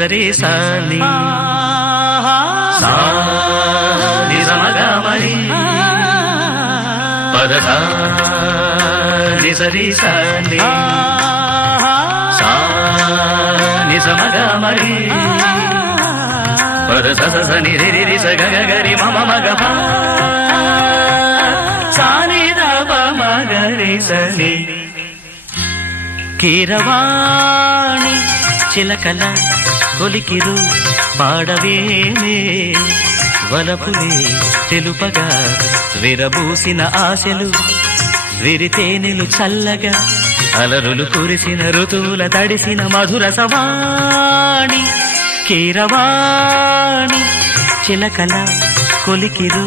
నిజరి సాని సా నిజమగమరి పదధ నిజరి సాని సా నిజమగమరి పదధ స ని రి రి స గ గ రి మ మ గ ప సా ని ద ప మ గ రి స ని కీరవాణి చిలకల కొలికిరు పాడవేమే వలపులే తెలుపగా విరబూసిన ఆశలు విరితేనెలు చల్లగా అలరులు కురిసిన ఋతువుల తడిసిన మధుర సవాణి కీరవాణి చిలకల కొలికిరు